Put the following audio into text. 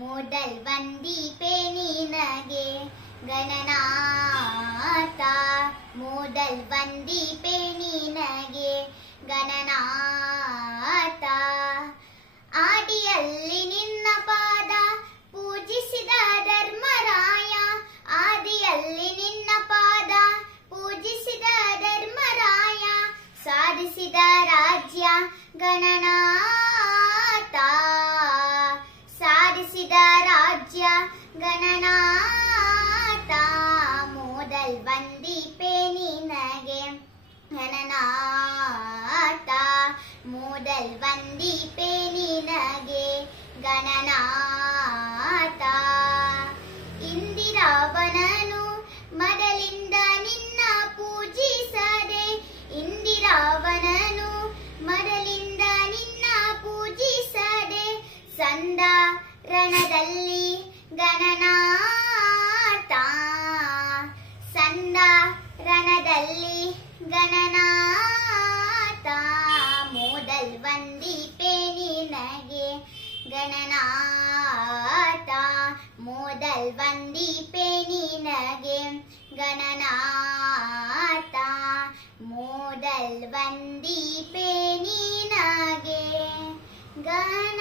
ಮೊದಲ್ ವಂದಿಪೆ ನಿನಗೆ ಗಣನಾಥ, ಮೊದಲ್ ವಂದಿಪೆ ನಿನಗೆ ಗಣನಾಥ. ಆದಿಯಲ್ಲಿ ನಿನ್ನ ಪಾದ ಪೂಜಿಸಿದ ಧರ್ಮರಾಯ, ಆದಿಯಲ್ಲಿ ನಿನ್ನ ಪಾದ ಪೂಜಿಸಿದ ಧರ್ಮರಾಯ, ಸಾಧಿಸಿದ ರಾಜ್ಯ ಗಣನಾಥ, ಸಾಧಿಸಿದ ರಾಜ್ಯ ಗಣನಾಥ. ಮೊದಲ್ ವಂದಿಪೆ ನಿನಗೆ ಗಣನಾಥ, ಮೊದಲ್ ವಂದಿಪೆ ನಿನಗೆ ಗಣನಾಥ. ಇಂದಿರಾವನನು ಮೊದಲಿಂದ ನಿನ್ನ ಪೂಜಿಸದೆ, ಇಂದಿರಾವನನು ಮೊದಲಿಂದ ನಿನ್ನ ಪೂಜಿಸದೆ, ಸಂದ ರಣದಲ್ಲಿ ಗಣನಾಥ, ಸಂದ ರಣದಲ್ಲಿ ಗಣನಾಥ. ಮೊದಲ್ ವಂದಿಪೆ ನಿನಗೆ ಗಣನಾಥ, ಮೊದಲ್ ವಂದಿಪೆ ನಿನಗೆ ಗಣನಾಥ, ಮೊದಲ್ ವಂದಿಪೆ ನಿನಗೆ ಗಣ